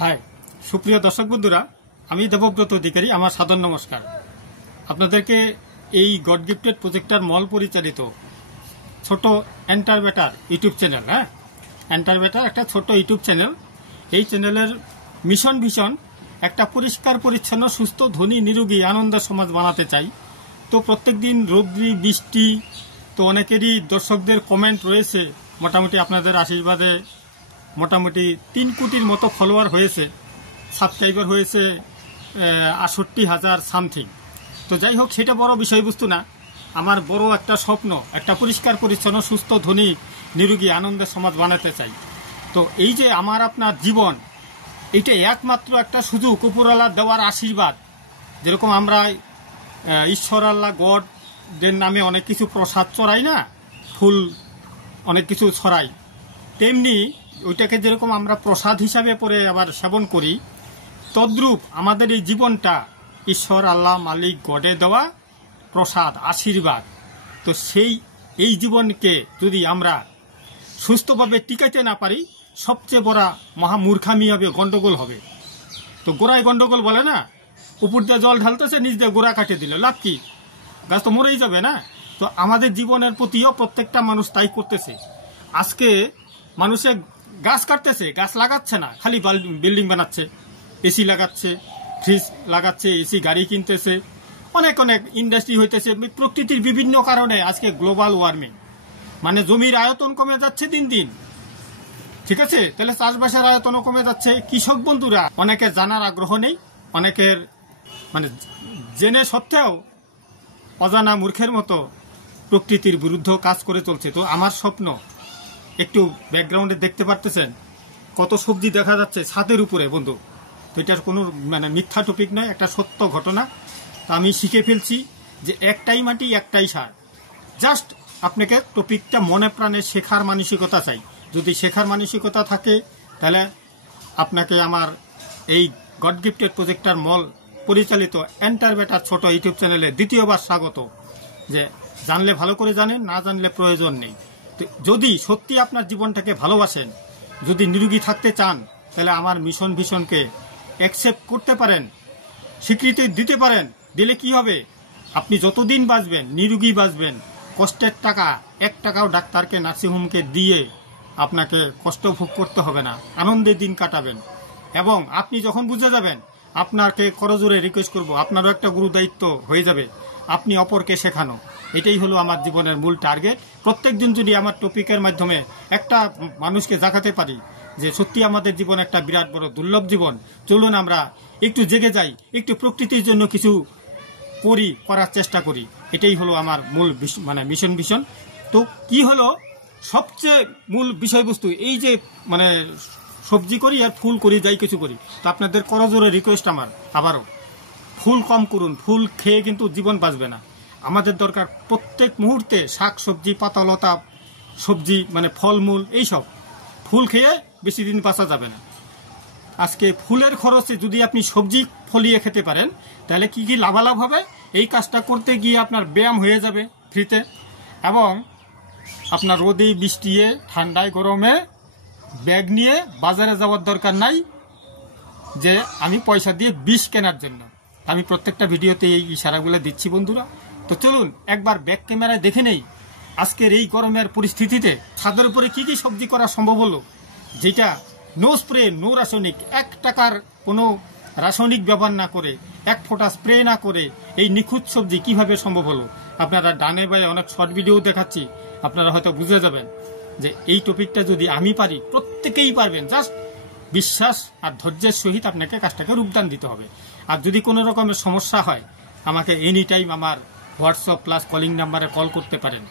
High সুপ্রিয় দর্শক বন্ধুরা, আমি দেবব্রত অধিকারী। আমার সাদর নমস্কার। আপনাদেরকে এই গড গিফটেড প্রজেক্টার মল পরিচালিত ছোট enter better YouTube channel, enter better একটা ছোট ইউটিউব চ্যানেল। এই চ্যানেলের মিশন ভিশন একটা পরিষ্কার পরিচ্ছন্ন সুস্থ ধনী নিরোগী আনন্দের সমাজ বানাতে চাই। তো প্রত্যেক দিন রোদ্রি বৃষ্টি, তো অনেকেরই দর্শকদের কমেন্ট রয়েছে। মোটামুটি আপনাদের আশীর্বাদে মোটামুটি 3 কোটির মতো ফলোয়ার হয়েছে, সাবস্ক্রাইবার হয়েছে 68,000 সামথিং। তো যাই হোক, সেটা বড় বিষয়বস্তু না। আমার বড় একটা স্বপ্ন, একটা পরিষ্কার পরিচ্ছন্ন সুস্থ ধনী নিরোগী আনন্দের সমাজ বানাতে চাই। তো এই যে আমার আপনার জীবন, এইটা একমাত্র একটা সুযোগ, উপরওয়ালা দেওয়ার আশীর্বাদ। যেরকম আমরা ঈশ্বর আল্লাহ গডের নামে অনেক কিছু প্রসাদ চড়াই না, ফুল অনেক কিছু ছড়াই, তেমনি ওইটাকে যেরকম আমরা প্রসাদ হিসাবে পরে আবার সেবন করি, তদ্রূপ আমাদের এই জীবনটা ঈশ্বর আল্লাহ মালিক গডে দেওয়া প্রসাদ, আশীর্বাদ। তো এই জীবনকে যদি আমরা সুস্থভাবে টিকাইতে না পারি, সবচেয়ে বড় মহামূর্খামি হবে, গন্ডগোল হবে। তো গোড়ায় গন্ডগোল বলে না, উপর দিয়ে জল ঢালতেছে, নিচ দিয়ে গোড়া কাটে দিল, লাভ কি? গাছ তো মরেই যাবে না। তো আমাদের জীবনের প্রতিও প্রত্যেকটা মানুষ তাই করতেছে। আজকে মানুষে গাছ কাটতেছে, গাছ লাগাচ্ছে না, খালি বিল্ডিং বানাচ্ছে, এসি লাগাচ্ছে, ফ্রিজ লাগাচ্ছে, এসি গাড়ি কিনতেছে, অনেক অনেক ইন্ডাস্ট্রি হইতেছে। প্রকৃতির বিভিন্ন কারণে আজকে গ্লোবাল ওয়ার্মিং, মানে জমির আয়তন কমে যাচ্ছে দিন দিন, ঠিক আছে? তাহলে চাষবাসের আয়তনও কমে যাচ্ছে। কৃষক বন্ধুরা অনেকের জানার আগ্রহ নেই, অনেকের মানে জেনে সত্ত্বেও অজানা মূর্খের মতো প্রকৃতির বিরুদ্ধে কাজ করে চলছে। তো আমার স্বপ্ন, একটু ব্যাকগ্রাউন্ডে দেখতে পারতেছেন কত সবজি দেখা যাচ্ছে ছাদের উপরে বন্ধু। তো এটার কোনো মানে মিথ্যা টপিক নয়, একটা সত্য ঘটনা। আমি শিখে ফেলছি যে একটাই মাটি একটাই সার। জাস্ট আপনাকে টপিকটা মনে প্রাণে শেখার মানসিকতা চাই। যদি শেখার মানসিকতা থাকে, তাহলে আপনাকে আমার এই গড গিফটেড প্রজেক্টার মল পরিচালিত এন্টার বেটার ছোট ইউটিউব চ্যানেলে দ্বিতীয়বার স্বাগত। যে জানলে ভালো করে জানেন, না জানলে প্রয়োজন নেই। তো যদি সত্যি আপনার জীবনটাকে ভালোবাসেন, যদি নিরোগী থাকতে চান, তাহলে আমার মিশন ভিশনকে অ্যাকসেপ্ট করতে পারেন, স্বীকৃতি দিতে পারেন। দিলে কি হবে? আপনি যতদিন বাঁচবেন নিরোগী বাঁচবেন। কষ্টের টাকা 1 টাকাও ডাক্তারকে, নার্সিংহোমকে দিয়ে আপনাকে কষ্ট ভোগ করতে হবে না, আনন্দের দিন কাটাবেন। এবং আপনি যখন বুঝে যাবেন, আপনাকে করজোরে রিকোয়েস্ট করব, আপনারও একটা গুরু দায়িত্ব হয়ে যাবে, আপনি অপরকে শেখানো। এটাই হলো আমার জীবনের মূল টার্গেট। প্রত্যেক দিন যদি আমার টপিকের মাধ্যমে একটা মানুষকে দেখাতে পারি যে সত্যি আমাদের জীবন একটা বিরাট বড় দুর্লভ জীবন, চলুন আমরা একটু জেগে যাই, একটু প্রকৃতির জন্য কিছু করার চেষ্টা করি। এটাই হলো আমার মূল মানে মিশন ভিশন। তো কি হলো সবচেয়ে মূল বিষয়বস্তু, এই যে মানে সবজি করি আর ফুল করি, যাই কিছু করি। তো আপনাদের করজোরে রিকোয়েস্ট আমার আবারও, ফুল কম করুন। ফুল খেয়ে কিন্তু জীবন বাঁচবে না। আমাদের দরকার প্রত্যেক মুহূর্তে শাক সবজি, পাতালতা, সবজি মানে ফলমূল, এইসব। ফুল খেয়ে বেশি দিন বাঁচা যাবে না। আজকে ফুলের খরচে যদি আপনি সবজি ফলিয়ে খেতে পারেন, তাহলে কি কি লাভালাভ হবে? এই কাজটা করতে গিয়ে আপনার ব্যায়াম হয়ে যাবে ফ্রিতে, এবং আপনার রোদে বৃষ্টিয়ে ঠান্ডায় গরমে ব্যাগ নিয়ে বাজারে যাওয়ার দরকার নাই যে আমি পয়সা দিয়ে বিষ কেনার জন্য। আমি প্রত্যেকটা ভিডিওতে এই ইশারাগুলো দিচ্ছি বন্ধুরা। তো চলুন একবার ব্যাক ক্যামেরায় দেখে নেই আজকের এই গরমের পরিস্থিতিতে ছাদের উপরে কি কি সবজি করা সম্ভব হলো, যেটা নো স্প্রে, নো রাসায়নিক, 1 টাকার কোনো রাসায়নিক ব্যবহার না করে, 1 ফোঁটা স্প্রে না করে এই নিখুঁত সবজি কিভাবে সম্ভব হলো। আপনারা ডানে বায়ে অনেক শর্ট ভিডিও দেখাচ্ছি, আপনারা হয়তো বুঝে যাবেন যে এই টপিকটা যদি আমি পারি, প্রত্যেকেই পারবেন। জাস্ট বিশ্বাস আর ধৈর্যের সহিত আপনাকে কাজটাকে রূপদান দিতে হবে। আর যদি কোনো রকমের সমস্যা হয়, আমাকে এনি টাইম আমার হোয়াটসঅ্যাপ প্লাস কলিং নাম্বারে কল করতে পারেন।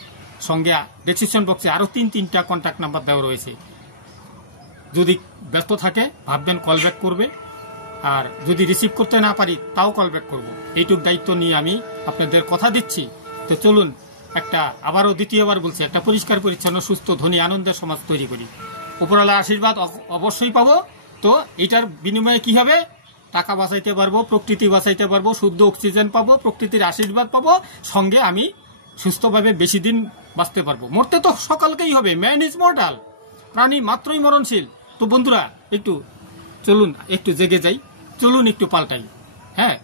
সঙ্গে ডেসক্রিপশন বক্সে আরও 3টা কন্ট্যাক্ট নাম্বার দেওয়া রয়েছে। যদি ব্যস্ত থাকে ভাববেন কল ব্যাক করবে, আর যদি রিসিভ করতে না পারি তাও কল ব্যাক করবো। এইটুক দায়িত্ব নিয়ে আমি আপনাদের কথা দিচ্ছি। তো চলুন একটা আবারও দ্বিতীয়বার বলছি, একটা পরিষ্কার পরিচ্ছন্ন সুস্থ ধনী আনন্দের সমাজ তৈরি করি। উপরওয়ালার আশীর্বাদ অবশ্যই পাবো। তো এটার বিনিময়ে কি হবে? টাকা বাঁচাইতে পারবো, প্রকৃতি বাঁচাইতে পারবো, শুদ্ধ অক্সিজেন পাবো, প্রকৃতির আশীর্বাদ পাবো, সঙ্গে আমি সুস্থভাবে বেশি দিন বাঁচতে পারবো। মরতে তো সকালকেই হবে, ম্যান ইজ মর্টাল, প্রাণী মাত্রই মরণশীল। তো বন্ধুরা একটু চলুন একটু জেগে যাই, চলুন একটু পাল্টাই। হ্যাঁ,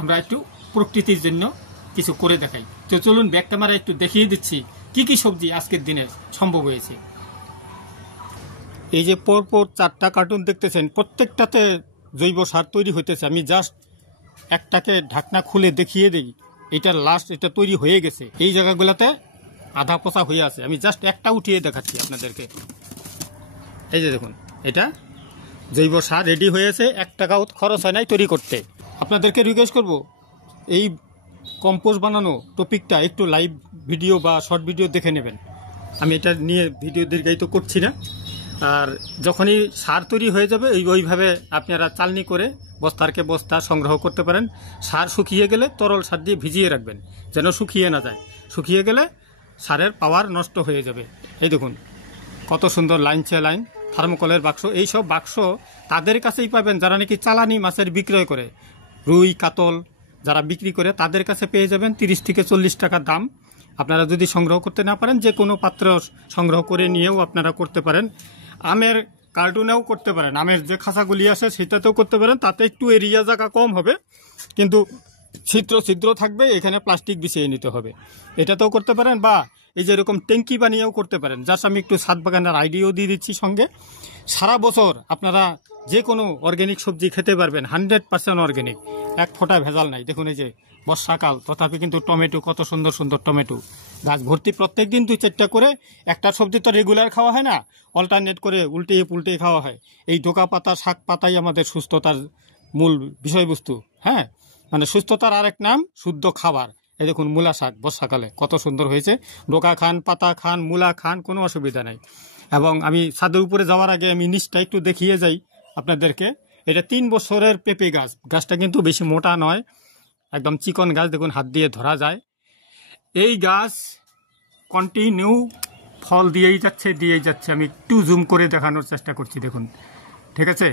আমরা একটু প্রকৃতির জন্য কিছু করে দেখাই। তো চলুন ব্যাক ক্যামেরা একটু দেখিয়ে দিচ্ছি কি কি সবজি আজকের দিনে সম্ভব হয়েছে। এই যে পরপর 4টা কার্টুন দেখতেছেন, প্রত্যেকটাতে জৈব সার তৈরি হইতেছে। আমি জাস্ট একটাকে ঢাকনা খুলে দেখিয়ে দিই, এটা লাস্ট, এটা তৈরি হয়ে গেছে। এই জায়গাগুলোতে আধা পচা হয়ে আছে, আমি জাস্ট একটা উঠিয়ে দেখাচ্ছি আপনাদেরকে। এই যে দেখুন, এটা জৈব সার রেডি হয়েছে, 1 টাকাও খরচ হয় নাই তৈরি করতে। আপনাদেরকে রিকোয়েস্ট করব, এই কম্পোস্ট বানানো টপিকটা একটু লাইভ ভিডিও বা শর্ট ভিডিও দেখে নেবেন। আমি এটা নিয়ে ভিডিও দীর্ঘায়িত করছি না। আর যখনই সার তৈরি হয়ে যাবে ওইভাবে আপনারা চালনি করে বস্তারকে বস্তা সংগ্রহ করতে পারেন। সার শুকিয়ে গেলে তরল সার দিয়ে ভিজিয়ে রাখবেন, যেন শুকিয়ে না যায়। শুকিয়ে গেলে সারের পাওয়ার নষ্ট হয়ে যাবে। এই দেখুন কত সুন্দর লাইনছে লাইন থার্মোকলের বাক্স। এইসব বাক্স তাদের কাছেই পাবেন যারা নাকি চালানি মাছের বিক্রয় করে, রুই কাতল যারা বিক্রি করে তাদের কাছে পেয়ে যাবেন 30 থেকে 40 টাকা দাম। আপনারা যদি সংগ্রহ করতে না পারেন, যে কোনো পাত্র সংগ্রহ করে নিয়েও আপনারা করতে পারেন। আমের কার্টুনেও করতে পারেন, আমের যে খাঁচাগুলি আছে সেটাতেও করতে পারেন। তাতে একটু এরিয়া জায়গা কম হবে, কিন্তু ছিদ্র ছিদ্র থাকবে, এখানে প্লাস্টিক বিছিয়ে নিতে হবে। এটাতেও করতে পারেন, বা এই যে এরকম ট্যাঙ্কি বানিয়েও করতে পারেন। জাস্ট আমি একটু ছাদ বাগানের আইডিয়াও দিয়ে দিচ্ছি সঙ্গে। সারা বছর আপনারা যে কোনো অর্গ্যানিক সবজি খেতে পারবেন, 100% অর্গ্যানিক, 1 ফোঁটা ভেজাল নাই। দেখুন এই যে বর্ষাকাল, তথাপি কিন্তু টমেটো, কত সুন্দর সুন্দর টমেটো গাছ ভর্তি। প্রত্যেক দিন 2-4টা করে, একটা সবজি তো রেগুলার খাওয়া হয় না, অল্টারনেট করে উল্টে পুল্টে খাওয়া হয়। এই ডোকা পাতা শাক পাতাই আমাদের সুস্থতার মূল বিষয়বস্তু। হ্যাঁ, মানে সুস্থতার আরেক নাম শুদ্ধ খাবার। এই দেখুন মূলা শাক বর্ষাকালে কত সুন্দর হয়েছে। ডোকা খান, পাতা খান, মূলা খান, কোনো অসুবিধা নাই। এবং আমি ছাদের উপরে যাওয়ার আগে আমি নিচটা একটু দেখিয়ে যাই আপনাদেরকে। এটা 3 বছরের পেঁপে গাছ। গাছটা কিন্তু বেশি মোটা নয়, একদম চিকন গাছ, দেখুন হাত দিয়ে ধরা যায়। এই গাছ কন্টিনিউ ফল দিয়েই যাচ্ছে। আমি একটু জুম করে দেখানোর চেষ্টা করছি, দেখুন, ঠিক আছে?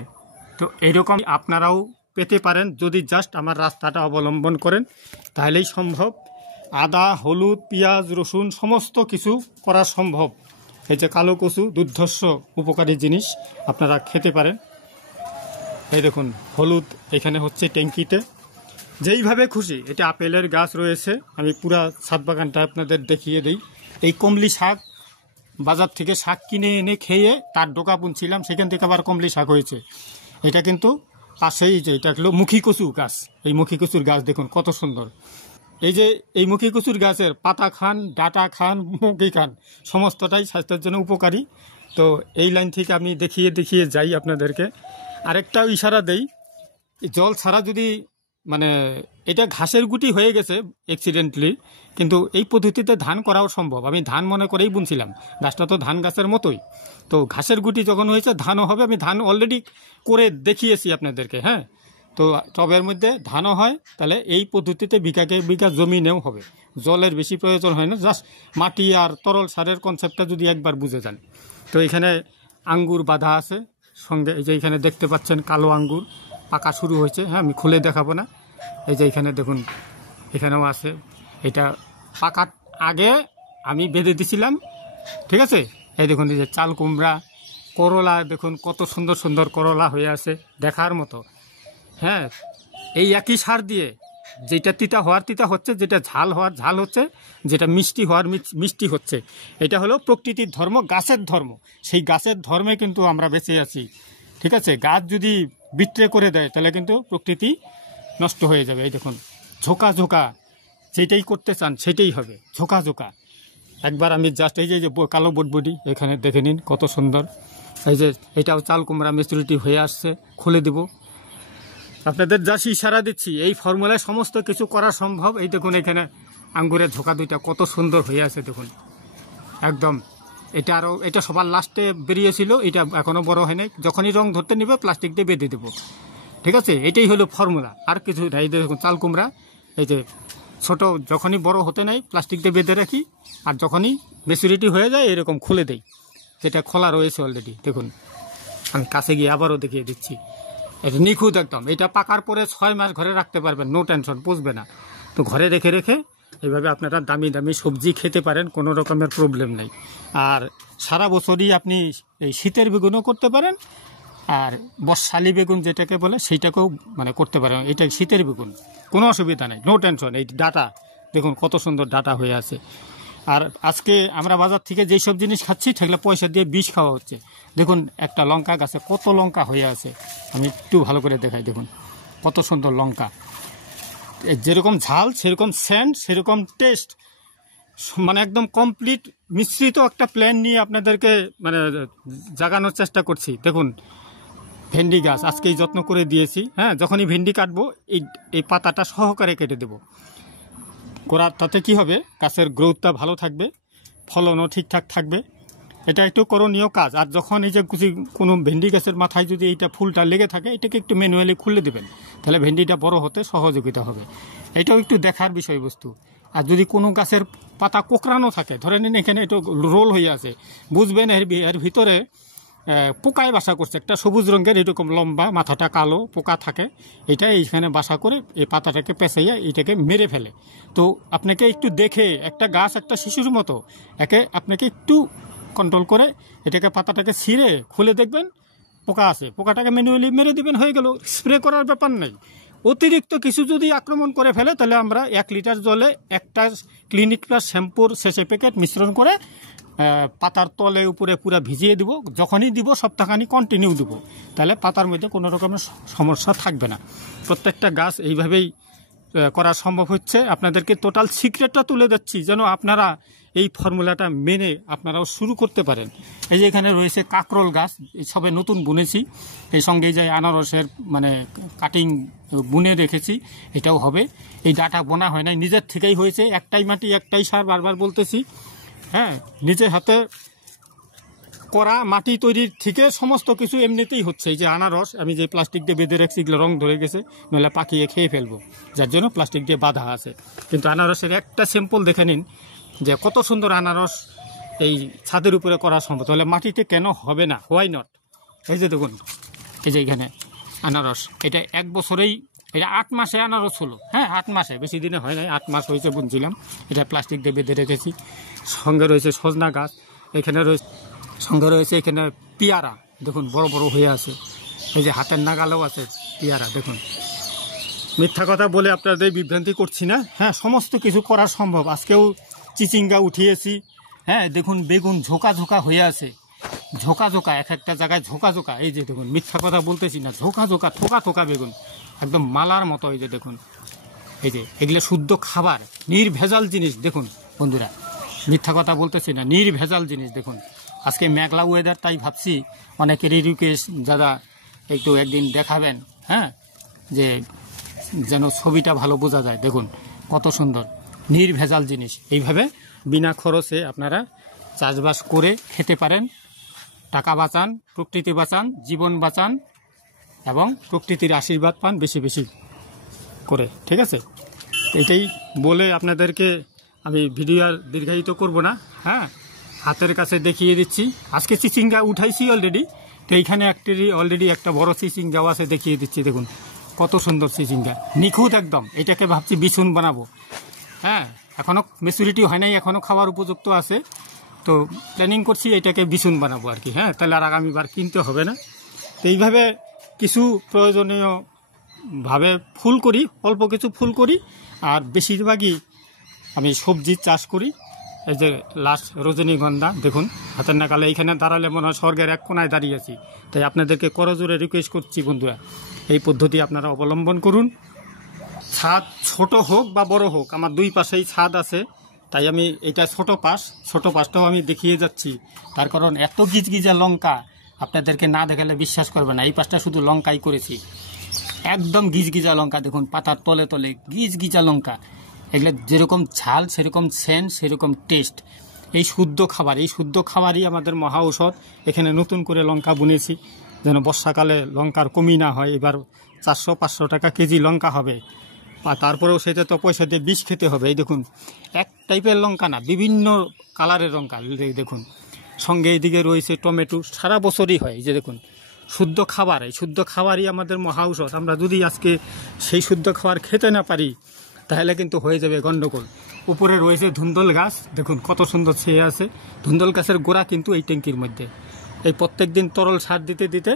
তো এইরকম আপনারাও পেতে পারেন যদি জাস্ট আমার রাস্তাটা অবলম্বন করেন, তাহলেই সম্ভব। আদা, হলুদ, পেঁয়াজ, রসুন সমস্ত কিছু করা সম্ভব। এই যে কালো কচু, দুর্ধর্ষ উপকারী জিনিস, আপনারা খেতে পারেন। এই দেখুন হলুদ এখানে হচ্ছে ট্যাঙ্কিতে, যেইভাবে খুশি। এটা আপেলের গাছ রয়েছে, আমি পুরা ছাদ বাগানটা আপনাদের দেখিয়ে দিই। এই কমলি শাক, বাজার থেকে শাক কিনে এনে খেয়ে তার ডোকা বুনছিলাম, সেখান থেকে আবার কমলি শাক হয়েছে। এটা কিন্তু পাশেই, যে এটা হলো মুখী কচু গাছ। এই মুখী কচুর গাছ দেখুন কত সুন্দর। এই যে এই মুখী কচুর গাছের পাতা খান, ডাটা খান, মুখী খান, সমস্তটাই স্বাস্থ্যের জন্য উপকারী। তো এই লাইন থেকে আমি দেখিয়ে যাই আপনাদেরকে। আরেকটাও ইশারা দেই, জল ছাড়া যদি, মানে এটা ঘাসের গুটি হয়ে গেছে অ্যাক্সিডেন্টলি, কিন্তু এই পদ্ধতিতে ধান করাও সম্ভব। আমি ধান মনে করেই বুনছিলাম, গাছটা তো ধান গাছের মতোই। তো ঘাসের গুটি যখন হয়েছে ধানও হবে। আমি ধান অলরেডি করে দেখিয়েছি আপনাদেরকে। হ্যাঁ, তো টবের মধ্যে ধানও হয়। তাহলে এই পদ্ধতিতে বিঘাকে বিঘা জমিনেও হবে, জলের বেশি প্রয়োজন হয় না। জাস্ট মাটি আর তরল সারের কনসেপ্টটা যদি একবার বুঝে যান। তো এখানে আঙ্গুর বাঁধা আছে সঙ্গে, এই যে এখানে দেখতে পাচ্ছেন কালো আঙ্গুর পাকা শুরু হয়েছে। হ্যাঁ, আমি খুলে দেখাবো না। এই যে এখানে দেখুন, এখানেও আছে। এটা পাকার আগে আমি বেঁধে দিছিলাম, ঠিক আছে? এই দেখুন, এই যে চাল কুমড়া, করলা, দেখুন কত সুন্দর সুন্দর করলা হয়ে আছে, দেখার মতো। হ্যাঁ, এই একই সার দিয়ে যেটা তিতা হওয়ার তিতা হচ্ছে, যেটা ঝাল হওয়ার ঝাল হচ্ছে, যেটা মিষ্টি হওয়ার মিষ্টি হচ্ছে। এটা হলো প্রকৃতির ধর্ম, গাছের ধর্ম। সেই গাছের ধর্মে কিন্তু আমরা বেঁচে আছি, ঠিক আছে? গাছ যদি বিট্রে করে দেয় তাহলে কিন্তু প্রকৃতি নষ্ট হয়ে যাবে। এই দেখুন ঝোঁকা ঝোঁকা, যেটাই করতে চান সেটাই হবে, ঝোঁকা ঝোঁকা। একবার আমি জাস্ট এই যে কালো বটবটি এখানে দেখে নিন কত সুন্দর। এই যে এটাও চাল কুমড়া ম্যাচুরিটি হয়ে আসছে, খুলে দেব। আপনাদের জাস্ট ইশারা দিচ্ছি, এই ফর্মুলায় সমস্ত কিছু করা সম্ভব। এই দেখুন এখানে আঙ্গুরের ঝোঁকা দুইটা কত সুন্দর হয়ে আছে, দেখুন একদম। এটা সবার লাস্টে বেরিয়েছিল, এটা এখনো বড় হয় নাই। যখনই রং ধরতে নিবে প্লাস্টিক দিয়ে বেঁধে দেবো, ঠিক আছে? এটাই হলো ফর্মুলা, আর কিছু নাই। এই দেখুন চাল কুমড়া, এই যে ছোট, যখনই বড় হতে নাই প্লাস্টিক দিয়ে বেঁধে রাখি, আর যখনই ম্যাচুরিটি হয়ে যায় এরকম খুলে দেই। যেটা খোলা রয়েছে অলরেডি, দেখুন আমি কাছে গিয়ে আবারও দেখিয়ে দিচ্ছি। এটা নিখুঁত একদম। এটা পাকার পরে 6 মাস ঘরে রাখতে পারবেন, নো টেনশন, পুষবে না। তো ঘরে রেখে রেখে এইভাবে আপনারা দামি দামি সবজি খেতে পারেন, কোনো রকমের প্রবলেম নেই। আর সারা বছরই আপনি এই শীতের বেগুনও করতে পারেন, আর বর্ষালি বেগুন যেটাকে বলে সেইটাকেও মানে করতে পারেন। এটা শীতের বেগুন, কোনো অসুবিধা নেই, নো টেনশন। এই ডাটা দেখুন কত সুন্দর ডাটা হয়ে আছে। আর আজকে আমরা বাজার থেকে যেই সব জিনিস খাচ্ছি সেগুলো পয়সা দিয়ে বিষ খাওয়া হচ্ছে। দেখুন একটা লঙ্কা গাছে কত লঙ্কা হয়ে আছে, আমি একটু ভালো করে দেখাই। দেখুন কত সুন্দর লঙ্কা, যেরকম ঝাল সেরকম সেন্ট সেরকম টেস্ট, মানে একদম কমপ্লিট মিশ্রিত একটা প্ল্যান নিয়ে আপনাদেরকে মানে জাগানোর চেষ্টা করছি। দেখুন ভেন্ডি গাছ আজকেই যত্ন করে দিয়েছি। হ্যাঁ, যখনই ভেন্ডি কাটবো এই পাতাটা সহকারে কেটে দেবো। করার তাতে কি হবে, গাছের গ্রোথটা ভালো থাকবে, ফলনও ঠিকঠাক থাকবে। এটা একটু করণীয় কাজ। আর যখন এই যে কোনো ভেন্ডি গাছের মাথায় যদি এইটা ফুলটা লেগে থাকে, এটাকে একটু ম্যানুয়ালি খুলে দেবেন, তাহলে ভেন্ডিটা বড় হতে সহযোগিতা হবে। এটাও একটু দেখার বিষয়বস্তু। আর যদি কোনো গাছের পাতা কোঁকড়ানো থাকে, ধরে নিন এখানে একটু রোল হয়ে আছে, বুঝবেন এর ভিতরে পোকায় বাসা করছে। একটা সবুজ রঙের এরকম লম্বা, মাথাটা কালো পোকা থাকে, এটা এইখানে বাসা করে এই পাতাটাকে পেঁচাইয়া এইটাকে মেরে ফেলে। তো আপনাকে একটু দেখে, একটা গাছ একটা শিশুর মতো, আপনাকে একটু কন্ট্রোল করে এটাকে পাতাটাকে ছিঁড়ে খুলে দেখবেন পোকা আছে, পোকাটাকে ম্যানুয়ালি মেরে দিবেন, হয়ে গেল। স্প্রে করার ব্যাপার নেই। অতিরিক্ত কিছু যদি আক্রমণ করে ফেলে, তাহলে আমরা 1 লিটার জলে একটা ক্লিনিক প্লাস শ্যাম্পুর শেষে প্যাকেট মিশ্রণ করে পাতার তলে উপরে পুরো ভিজিয়ে দিব। যখনই দিব সপ্তাহখানি কন্টিনিউ দিব, তাহলে পাতার মধ্যে কোনো রকমের সমস্যা থাকবে না। প্রত্যেকটা গাছ এইভাবেই করা সম্ভব হচ্ছে। আপনাদেরকে টোটাল সিক্রেটটা তুলে দিচ্ছি, যেন আপনারা এই ফর্মুলাটা মেনে আপনারাও শুরু করতে পারেন। এই যে এখানে রয়েছে কাকরোল গাছ, এই সবে নতুন বুনেছি। এই সঙ্গে যে আনারসের মানে কাটিং বুনে রেখেছি, এটাও হবে। এই ডাটা বোনা হয় নাই, নিজের থেকেই হয়েছে। একটাই মাটি একটাই সার, বারবার বলতেছি। হ্যাঁ, নিজের হাতে করা মাটি তৈরির থেকে সমস্ত কিছু এমনিতেই হচ্ছে। এই যে আনারস আমি যে প্লাস্টিক দিয়ে বেঁধে রাখছি, এগুলো রং ধরে গেছে, নইলে পাকিয়ে খেয়ে ফেলবো, যার জন্য প্লাস্টিক দিয়ে বাঁধা আছে। কিন্তু আনারসের একটা স্যাম্পল দেখে নিন যে কত সুন্দর আনারস এই ছাদের উপরে করা সম্ভব, তাহলে মাটিতে কেন হবে না? Why not? এই যে দেখুন, এই যে এখানে আনারস, এটা 1 বছরেই, এটা 8 মাসে আনারস হলো। হ্যাঁ, 8 মাসে, বেশি দিনে হয় নাই, 8 মাস হয়েছে বুনছিলাম। এটা প্লাস্টিক দিয়ে বেঁধে রেখেছি। সঙ্গে রয়েছে সজনা গাছ, এখানে রয়েছে, সঙ্গে রয়েছে এখানে পেয়ারা, দেখুন বড় বড় হয়ে আছে। এই যে হাতের নাগালেও আছে পেয়ারা, দেখুন। মিথ্যা কথা বলে আপনাদের বিভ্রান্তি করছি না। হ্যাঁ, সমস্ত কিছু করা সম্ভব। আজকেও চিচিঙ্গা উঠিয়েছি। হ্যাঁ, দেখুন বেগুন ঝোঁকা ঝোঁকা হয়ে আছে, ঝোঁকা ঝোঁকা, এক একটা জায়গায় ঝোঁকা ঝোঁকা। এই যে দেখুন, মিথ্যা কথা বলতেছি না, ঝোঁকা ঝোঁকা, থোকা থোকা বেগুন, একদম মালার মতো। এই যে দেখুন, এই যে এগুলো শুদ্ধ খাবার, নির্ভেজাল জিনিস। দেখুন বন্ধুরা, মিথ্যা কথা বলতেছি না, নির্ভেজাল জিনিস। দেখুন আজকে মেঘলা ওয়েদার, তাই ভাবছি অনেকেরই রিকোয়েস্ট, দাদা একটু একদিন দেখাবেন। হ্যাঁ, যে যেন ছবিটা ভালো বোঝা যায়। দেখুন কত সুন্দর নির্ভেজাল জিনিস। এইভাবে বিনা খরচে আপনারা চাষবাস করে খেতে পারেন, টাকা বাঁচান, প্রকৃতি বাঁচান, জীবন বাঁচান, এবং প্রকৃতির আশীর্বাদ পান বেশি বেশি করে। ঠিক আছে, এটাই বলে আপনাদেরকে আমি ভিডিও আর দীর্ঘায়িত করব না। হ্যাঁ, হাতের কাছে দেখিয়ে দিচ্ছি। আজকে চিচিঙ্গা উঠাইছি অলরেডি, তো এইখানে অলরেডি একটা বড় চিচিঙ্গাও আছে, দেখিয়ে দিচ্ছি। দেখুন কত সুন্দর চিচিঙ্গা, নিখুঁত একদম। এটাকে ভাবছি বিছুন বানাবো। হ্যাঁ, এখনও ম্যাচুরিটি হয় নাই, এখনও খাওয়ার উপযুক্ত আছে, তো প্ল্যানিং করছি এটাকে বিছুন বানাবো আর কি। হ্যাঁ, তাহলে আর আগামীবার কিনতে হবে না। তো এইভাবে কিছু প্রয়োজনীয়ভাবে ফুল করি, অল্প কিছু ফুল করি, আর বেশিরভাগই আমি সবজি চাষ করি। এই যে লাস্ট রজনীগন্ধা দেখুন হাতের নাগালে, এইখানে দাঁড়ালে মনে হয় স্বর্গের এক কোনায় দাঁড়িয়ে আছি। তাই আপনাদেরকে করজোরে রিকোয়েস্ট করছি বন্ধুরা, এই পদ্ধতি আপনারা অবলম্বন করুন। ছাদ ছোট হোক বা বড় হোক, আমার 2 পাশেই ছাদ আছে, তাই আমি এটা ছোট পাশটাও আমি দেখিয়ে যাচ্ছি। তার কারণ এত গিজগিজা লঙ্কা আপনাদেরকে না দেখালে বিশ্বাস করবে না। এই পাশটা শুধু লঙ্কাই করেছি, একদম গিজগিজা লঙ্কা। দেখুন পাতার তলে তলে গিজগিজা লঙ্কা। এগুলো যেরকম ঝাল সেরকম সেন্ট সেরকম টেস্ট। এই শুদ্ধ খাবারই আমাদের মহা ঔষধ। এখানে নতুন করে লঙ্কা বুনেছি, যেন বর্ষাকালে লঙ্কার কমি না হয়। এবার 400-500 টাকা কেজি লঙ্কা হবে, তারপরেও সেটা তো পয়সা দিয়ে বিষ খেতে হবে। এই দেখুন, এক টাইপের লঙ্কা না, বিভিন্ন কালারের লঙ্কা। দেখুন সঙ্গে এইদিকে রয়েছে টমেটো, সারা বছরই হয়। এই যে দেখুন শুদ্ধ খাবার, এই শুদ্ধ খাবারই আমাদের মহা ঔষধ। আমরা যদি আজকে সেই শুদ্ধ খাবার খেতে না পারি, তাহলে কিন্তু হয়ে যাবে গন্ডগোল। উপরে রয়েছে ধুন্দল গাছ, দেখুন কত সুন্দর ছেয়ে আছে। ধুন্দল গাছের গোড়া কিন্তু এই ট্যাঙ্কির মধ্যে। এই প্রত্যেক দিন তরল সার দিতে দিতে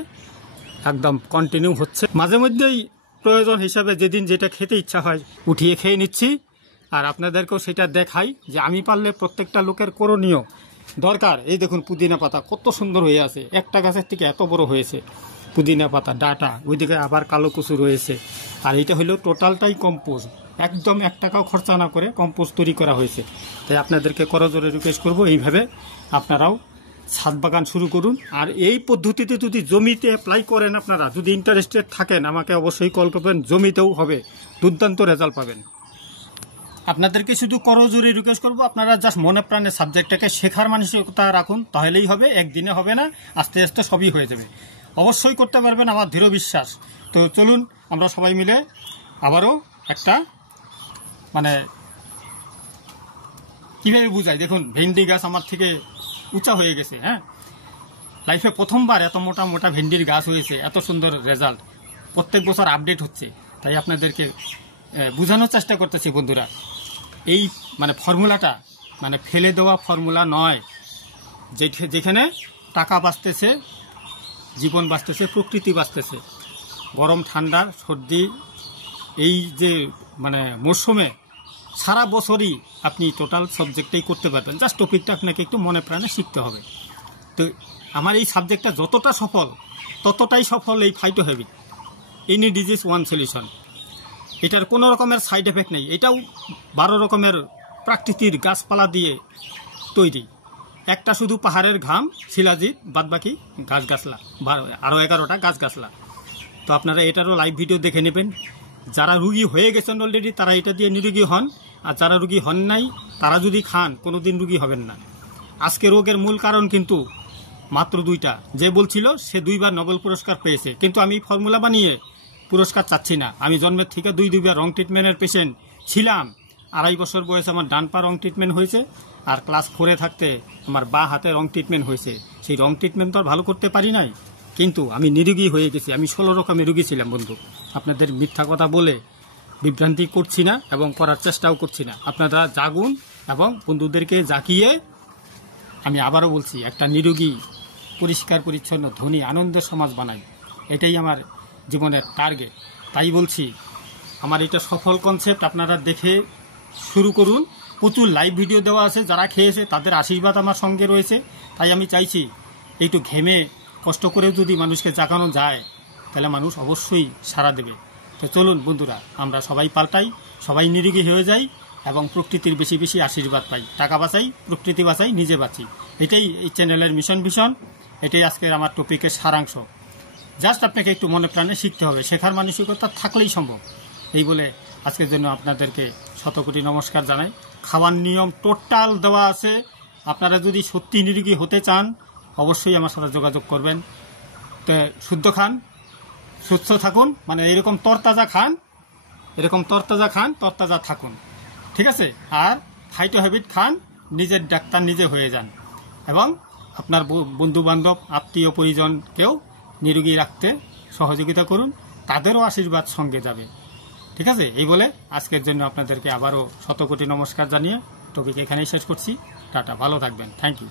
একদম কন্টিনিউ হচ্ছে। মাঝে মধ্যেই প্রয়োজন হিসাবে যেদিন যেটা খেতে ইচ্ছা হয় উঠিয়ে খেয়ে নিচ্ছি, আর আপনাদেরকেও সেটা দেখাই যে আমি পারলে প্রত্যেকটা লোকের করণীয় দরকার। এই দেখুন পুদিনা পাতা কত সুন্দর হয়ে আছে, একটা গাছের থেকে এত বড় হয়েছে পুদিনা পাতা ডাটা, ওইদিকে আবার কালো কচু রয়েছে। আর এটা হলো টোটালটাই কম্পোস্ট, একদম 1 টাকাও খরচা না করে কম্পোস্ট তৈরি করা হয়েছে। তাই আপনাদেরকে করজোরে রিকোয়েস্ট করবো এইভাবে আপনারাও ছাদ বাগান শুরু করুন। আর এই পদ্ধতিতে যদি জমিতে অ্যাপ্লাই করেন, আপনারা যদি ইন্টারেস্টেড থাকেন আমাকে অবশ্যই কল করবেন, জমিতেও হবে, দুর্দান্ত রেজাল্ট পাবেন। আপনাদেরকে শুধু করজোরে রিকোয়েস্ট করবো, আপনারা জাস্ট মনে প্রাণে সাবজেক্টটাকে শেখার মানসিকতা রাখুন, তাহলেই হবে। একদিনে হবে না, আস্তে আস্তে সবই হয়ে যাবে। অবশ্যই করতে পারবেন, আমার দৃঢ় বিশ্বাস। তো চলুন আমরা সবাই মিলে আবারও একটা মানে কীভাবে বুঝাই, দেখুন ভেন্ডি গাছ আমার থেকে উঁচা হয়ে গেছে। হ্যাঁ, লাইফে প্রথমবার এত মোটা মোটা ভেন্ডির গাছ হয়েছে, এত সুন্দর রেজাল্ট, প্রত্যেক বছর আপডেট হচ্ছে। তাই আপনাদেরকে বোঝানোর চেষ্টা করতেছি বন্ধুরা, এই মানে ফর্মুলাটা মানে ফেলে দেওয়া ফর্মুলা নয়, যেখানে টাকা বাঁচতেছে, জীবন বাঁচতেছে, প্রকৃতি বাঁচতেছে। গরম ঠান্ডা সর্দি এই যে মানে মরশুমে সারা বছরই আপনি টোটাল সাবজেক্টটাই করতে পারবেন, জাস্ট টপিকটা আপনাকে একটু মনে প্রাণে শিখতে হবে। তো আমার এই সাবজেক্টটা যতটা সফল, ততটাই সফল এই phyto habit, any disease one solution. এটার কোনো রকমের সাইড এফেক্ট নেই, এটাও 12 রকমের প্রাকৃতিক গাছপালা দিয়ে তৈরি। একটা শুধু পাহাড়ের ঘাম শিলাজিৎ, বাদবাকি গাছগাছলা, আরও 11টা গাছগাছলা। তো আপনারা এটারও লাইভ ভিডিও দেখে নেবেন। যারা রুগী হয়ে গেছেন অলরেডি তারা এটা দিয়ে নিরোগী হন, আর যারা রুগী হন নাই তারা যদি খান কোনোদিন রুগী হবেন না। আজকে রোগের মূল কারণ কিন্তু মাত্র 2টা, যে বলছিল সে 2বার নোবেল পুরস্কার পেয়েছে। কিন্তু আমি ফর্মুলা বানিয়ে পুরস্কার চাচ্ছি না। আমি জন্মের থেকে 2বার রং ট্রিটমেন্টের পেশেন্ট ছিলাম। 2.5 বছর বয়সে আমার ডান পা রং ট্রিটমেন্ট হয়েছে, আর ক্লাস 4-এ থাকতে আমার বা হাতে রং ট্রিটমেন্ট হয়েছে। সেই রং ট্রিটমেন্ট তো আর ভালো করতে পারি নাই, কিন্তু আমি নিরোগী হয়ে গেছি। আমি 16 রকমের রোগী ছিলাম বন্ধু। আপনাদের মিথ্যা কথা বলে বিভ্রান্তি করছি না এবং করার চেষ্টাও করছি না। আপনারা জাগুন এবং বন্ধুদেরকে জাকিয়ে, আমি আবারও বলছি, একটা নিরোগী পরিষ্কার পরিচ্ছন্ন ধনী আনন্দের সমাজ বানাই, এটাই আমার জীবনের টার্গেট। তাই বলছি আমার এটা সফল কনসেপ্ট, আপনারা দেখে শুরু করুন। প্রচুর লাইভ ভিডিও দেওয়া আছে, যারা খেয়েছে তাদের আশীর্বাদ আমার সঙ্গে রয়েছে। তাই আমি চাইছি একটু ঘেমে কষ্ট করেও যদি মানুষকে জাগানো যায় তাহলে মানুষ অবশ্যই সাড়া দেবে। তো চলুন বন্ধুরা, আমরা সবাই পাল্টাই, সবাই নিরোগী হয়ে যাই এবং প্রকৃতির বেশি বেশি আশীর্বাদ পাই। টাকা বাঁচাই, প্রকৃতি বাঁচাই, নিজে বাঁচি, এটাই এই চ্যানেলের মিশন ভিশন। এটাই আজকের আমার টপিকের সারাংশ। জাস্ট আপনাকে একটু মনে প্রাণে শিখতে হবে, শেখার মানসিকতা থাকলেই সম্ভব। এই বলে আজকের জন্য আপনাদেরকে শতকোটি নমস্কার জানাই। খাওয়ার নিয়ম টোটাল দেওয়া আছে, আপনারা যদি সত্যি নিরোগী হতে চান অবশ্যই আমার সাথে যোগাযোগ করবেন। তো শুদ্ধ খান, সুস্থ থাকুন, মানে এরকম তরতাজা খান, তরতাজা থাকুন, ঠিক আছে? আর ফাইটো হ্যাবিট খান, নিজের ডাক্তার নিজে হয়ে যান এবং আপনার বন্ধু বান্ধব আত্মীয় পরিজনকেও নিরোগী রাখতে সহযোগিতা করুন, তাদেরও আশীর্বাদ সঙ্গে যাবে, ঠিক আছে? এই বলে আজকের জন্য আপনাদেরকে আবারও শতকোটি নমস্কার জানিয়ে টপিক এখানেই শেষ করছি। টাটা, ভালো থাকবেন, থ্যাংক ইউ।